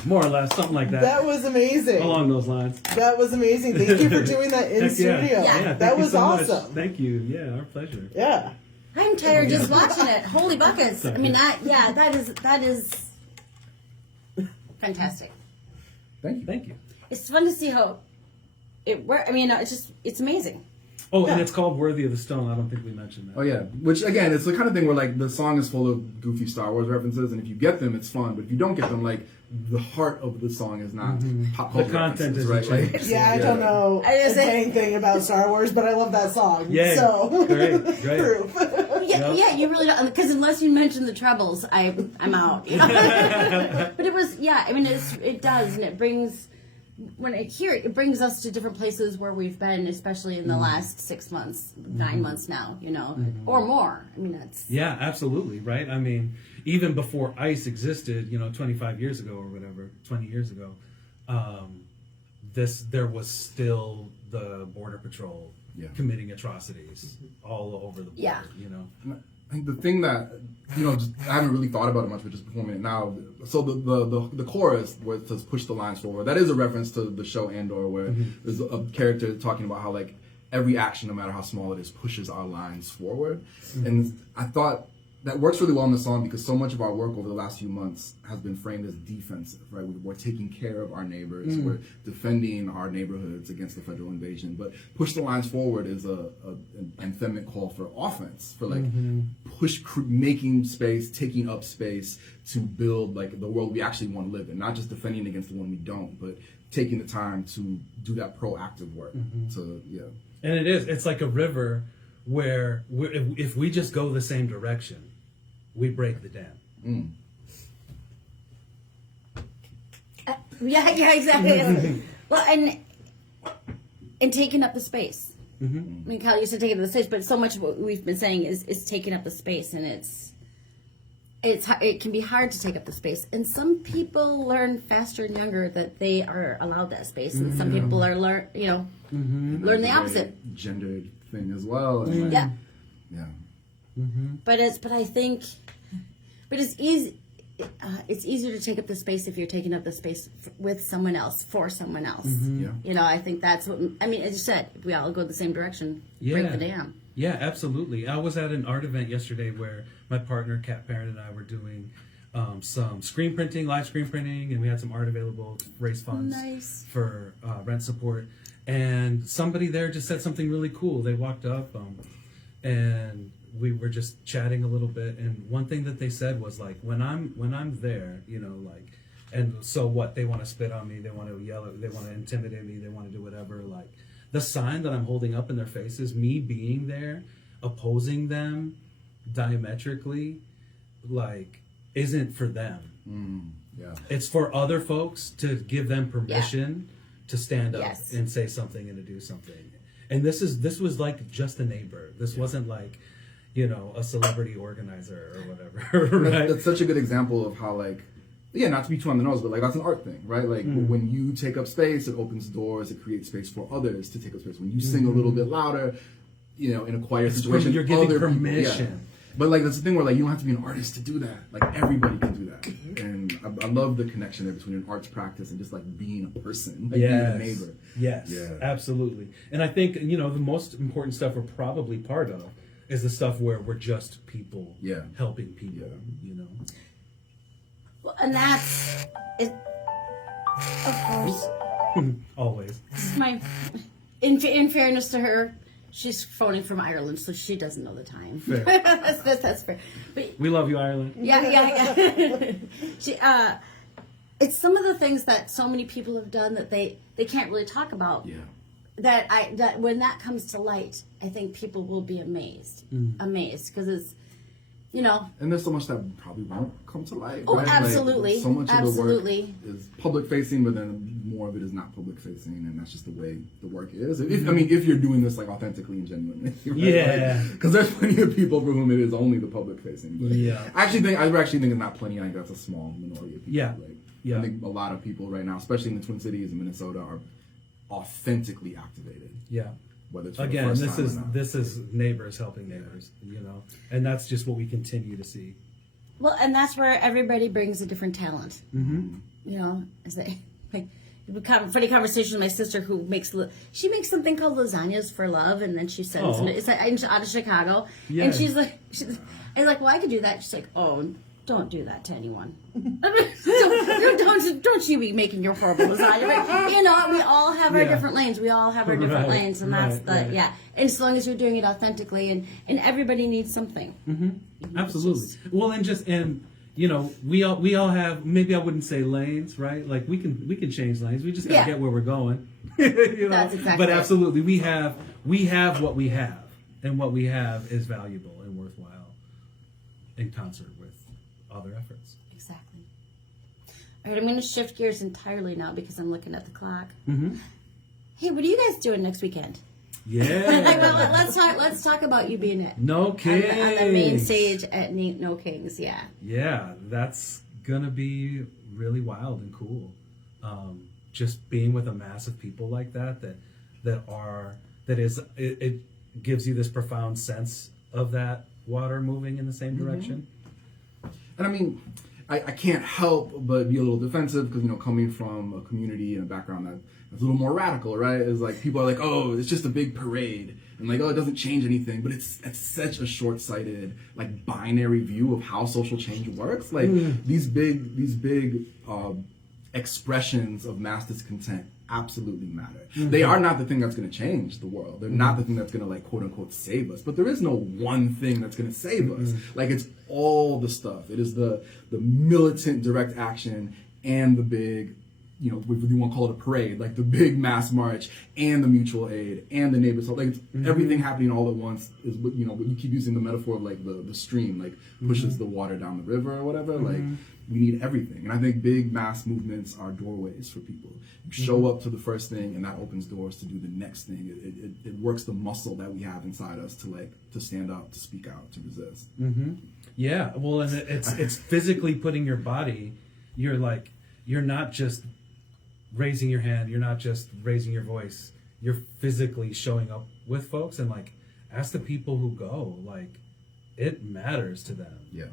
More or less, something like that. That was amazing. Along those lines. That was amazing. Thank you for doing that in Heck studio. Yeah, That thank you was so much. awesome. Thank you. Yeah, our pleasure. Yeah. I'm tired just watching it. Holy buckets! I mean, that is fantastic. Thank you. Thank you. It's fun to see how it works. I mean, it's amazing. Oh, and Yeah. it's called Worthy of the Stone. I don't think we mentioned that. Oh yeah, which again, it's the kind of thing where like the song is full of goofy Star Wars references, and if you get them, it's fun. But if you don't get them, like the heart of the song is not pop culture. The content references, isn't right? Like, changed. Yeah, I don't know I just a say- dang thing about Star Wars, but I love that song. Yay. So Great. proof. Yeah, yeah, you really don't, because unless you mention the Troubles, I'm out. You know? But it was, yeah. I mean, it does, and it brings. When I hear it, it brings us to different places where we've been, especially in the last 6 months, 9 months now, you know, or more. I mean, that's. Yeah, absolutely, right? I mean, even before ICE existed, 25 years ago or whatever, 20 years ago, there was still the Border Patrol committing atrocities all over the border, Yeah. I think the thing that just, I haven't really thought about it much, but just performing it now. So the chorus where it says "push the lines forward," that is a reference to the show Andor, where there's a character talking about how like every action, no matter how small it is, pushes our lines forward. And I thought that works really well in the song because so much of our work over the last few months has been framed as defensive, right? We're taking care of our neighbors, we're defending our neighborhoods against the federal invasion. But push the lines forward is an anthemic call for offense, for like making space, taking up space to build like the world we actually want to live in, not just defending against the one we don't, but taking the time to do that proactive work. So And it's like a river where if we just go the same direction, we break the dam. Yeah, exactly. Well, and taking up the space. I mean, Kyle, you said taking up the space, but so much of what we've been saying is taking up the space, and it can be hard to take up the space. And some people learn faster and younger that they are allowed that space, and some people are learn the opposite. Gendered thing as well. And Yeah. yeah. But it's easy. It's easier to take up the space if you're taking up the space with someone else, for someone else. Yeah. I think that's what I mean. As you said, if we all go the same direction, break the dam. Yeah, absolutely. I was at an art event yesterday where my partner, Kat Parent, and I were doing some screen printing, live screen printing, and we had some art available to raise funds for rent support. And somebody there just said something really cool. They walked up and we were just chatting a little bit. And one thing that they said was like, when I'm there, like, and so what? They want to spit on me. They want to yell at. They want to intimidate me. They want to do whatever. Like, the sign that I'm holding up in their faces, me being there, opposing them diametrically, like, isn't for them. Yeah. It's for other folks to give them permission to stand up and say something and to do something. And this was like just a neighbor. This wasn't like, a celebrity organizer or whatever. Right? That's such a good example of how like, not to be too on the nose, but like that's an art thing, right? Like when you take up space, it opens doors, it creates space for others to take up space. When you sing a little bit louder, in a quiet situation, you're giving other permission. People, But like that's the thing where like you don't have to be an artist to do that. Like everybody can do that. And I love the connection there between an arts practice and just like being a person, like being a neighbor. Yes, absolutely. And I think, the most important stuff we're probably part of is the stuff where we're just people helping people, you know. Well, and that's it. Of course. Always. In fairness to her, she's phoning from Ireland, so she doesn't know the time. Fair. that's fair. But, We love you, Ireland. yeah. She, it's some of the things that so many people have done that they can't really talk about. Yeah. That when that comes to light, I think people will be amazed because it's, you know. And there's so much that probably won't come to light. Oh, right? absolutely. Like, so much of the work Absolutely. is public facing, but then more of it is not public facing, and that's just the way the work is. If you're doing this like authentically and genuinely, right? Yeah. Because there's plenty of people for whom it is only the public facing. But Yeah. I actually think it's not plenty. I think that's a small minority of people. Yeah. I think a lot of people right now, especially in the Twin Cities and Minnesota, are authentically activated. Yeah. Whether it's for Again, the first time or not. this is neighbors helping neighbors, you know, and that's just what we continue to see. Well, and that's where everybody brings a different talent. Mm-hmm. You know, funny conversation with my sister who makes something called lasagnas for love, and then she sends them. It's like out of Chicago, and she's like, I was like, well, I could do that. She's like, oh, don't do that to anyone. don't you be making your horrible lasagna. But, you know, we all have our different lanes. We all have our different lanes, and that's And as long as you're doing it authentically, and everybody needs something. Mm-hmm. Absolutely. Well, and you know, we all have, maybe I wouldn't say lanes, right? Like we can change lanes. We just gotta get where we're going. You know? That's exactly But right. absolutely, we have what we have, and what we have is valuable and worthwhile in concert with other efforts. Exactly. All right, I'm going to shift gears entirely now because I'm looking at the clock. Mm-hmm. Hey, what are you guys doing next weekend? Yeah. let's talk about you being at No Kings on the main stage at No Kings. Yeah. Yeah, that's gonna be really wild and cool. Just being with a mass of people like it gives you this profound sense of that water moving in the same direction. And I mean, I can't help but be a little defensive because, you know, coming from a community and a background that's a little more radical, right? Is like people are like, oh, it's just a big parade, and like, oh, it doesn't change anything. But it's such a short-sighted, like, binary view of how social change works. Like these big expressions of mass discontent absolutely matter. They are not the thing that's going to change the world. They're not the thing that's going to, like, quote unquote save us. But there is no one thing that's going to save us. Like, it's all the stuff. It is the militant direct action and the big, you know, if you want to call it a parade, like the big mass march and the mutual aid and the neighbors. Like, it's everything happening all at once is what, you know, what you keep using the metaphor of, like, the stream, like, pushes the water down the river or whatever. Like, we need everything. And I think big mass movements are doorways for people. You show up to the first thing and that opens doors to do the next thing. It works the muscle that we have inside us to stand up, to speak out, to resist. Yeah, well, and it's physically putting your body, you're not just raising your hand, you're not just raising your voice, you're physically showing up with folks, and like, ask the people who go, like, it matters to them. Yeah.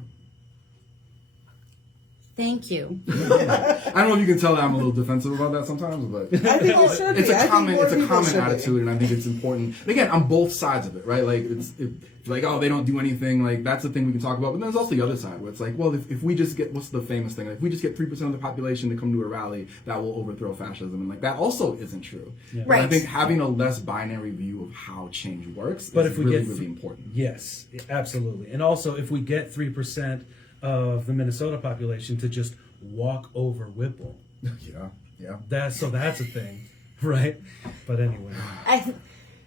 Thank you. I don't know if you can tell that I'm a little defensive about that sometimes, but I think you should be. it's a I think more common people should be. attitude, and I think it's important. And again, on both sides of it, right? Like, if like, oh, they don't do anything, like, that's the thing we can talk about. But then there's also the other side where it's like, well, if we just get, what's the famous thing? Like, if we just get 3% of the population to come to a rally, that will overthrow fascism, and like, that also isn't true. Yeah. But I Right. think having a less binary view of how change works But is if we really, get really important. Yes, absolutely. And also, if we get 3% of the Minnesota population to just walk over Whipple, Yeah. that's a thing, right? But anyway,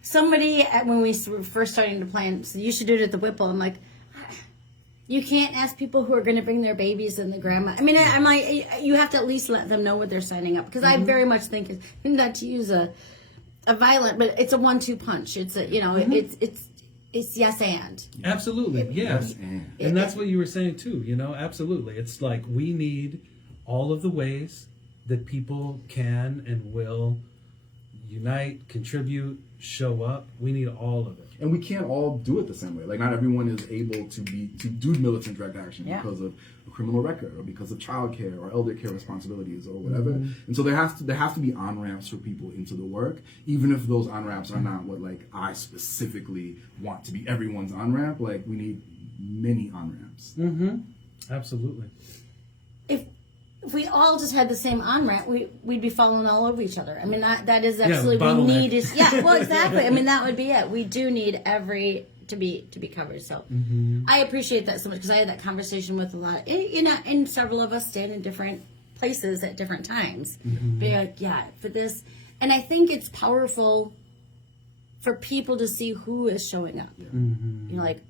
Somebody when we were first starting to plan, so you should do it at the Whipple. I'm like, you can't ask people who are going to bring their babies and the grandma. I mean, I'm like, you have to at least let them know what they're signing up, because I very much think, not to use a violent, but it's a 1-2 punch. It's a, you know, it's yes and. absolutely, yes. and. That's what you were saying too, you know, absolutely. It's like, we need all of the ways that people can and will unite, contribute, show up. We need all of it. And we can't all do it the same way. Like, not everyone is able to do militant direct action because of a criminal record or because of childcare or elder care responsibilities or whatever. And so there have to be on ramps for people into the work, even if those on ramps are not what like I specifically want to be everyone's on ramp. Like, we need many on ramps. Absolutely. If we all just had the same on ramp, we'd be falling all over each other. I mean, that is absolutely we need is well, exactly. I mean, that would be it. We do need every to be covered. So I appreciate that so much because I had that conversation with a lot. And several of us stand in different places at different times. Be like, yeah, for this, and I think it's powerful for people to see who is showing up. You know, like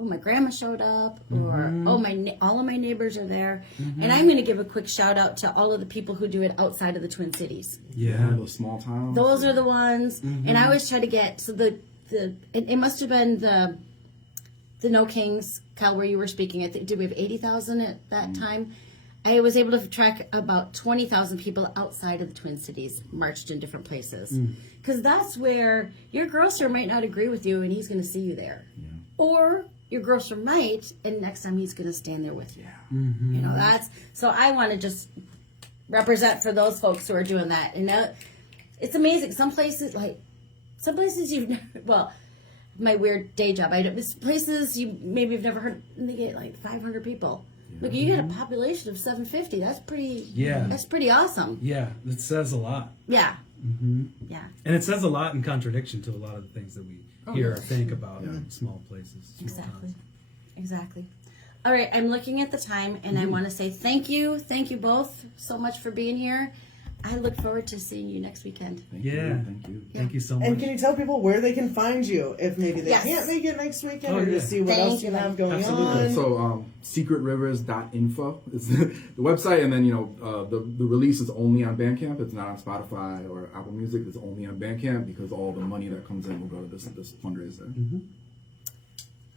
my grandma showed up, or all of my neighbors are there. And I'm going to give a quick shout out to all of the people who do it outside of the Twin Cities. Yeah, those small towns. Those are the ones. And I always try to get it must have been the No Kings, Cal, where you were speaking. I think did we have 80,000 at that time? I was able to track about 20,000 people outside of the Twin Cities marched in different places, because that's where your grocer might not agree with you, and he's going to see you there, or your grocer might, and next time he's going to stand there with you. You know, that's so. I want to just represent for those folks who are doing that, and it's amazing. Some places you've never. Well, my weird day job. Places you maybe have never heard. And they get like 500 people. Look, you get a population of 750. That's pretty. Yeah. That's pretty awesome. Yeah, it says a lot. Yeah. Yeah. And it says a lot in contradiction to a lot of the things that we hear or think about in small places. Small towns. Exactly. All right, I'm looking at the time, and I want to say thank you both so much for being here. I look forward to seeing you next weekend. Thank you. Thank you so much. And can you tell people where they can find you if maybe they can't make it next weekend, or to see what else you have going on? So secretrivers.info is the website, and then the release is only on Bandcamp. It's not on Spotify or Apple Music. It's only on Bandcamp because all the money that comes in will go to this fundraiser.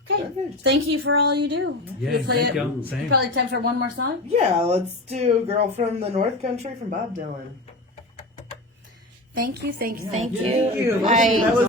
Okay. Perfect. Thank you for all you do. Yeah, you play thank you. Same. Probably time for one more song? Yeah, let's do Girl from the North Country from Bob Dylan. Thank you. Thank you. That was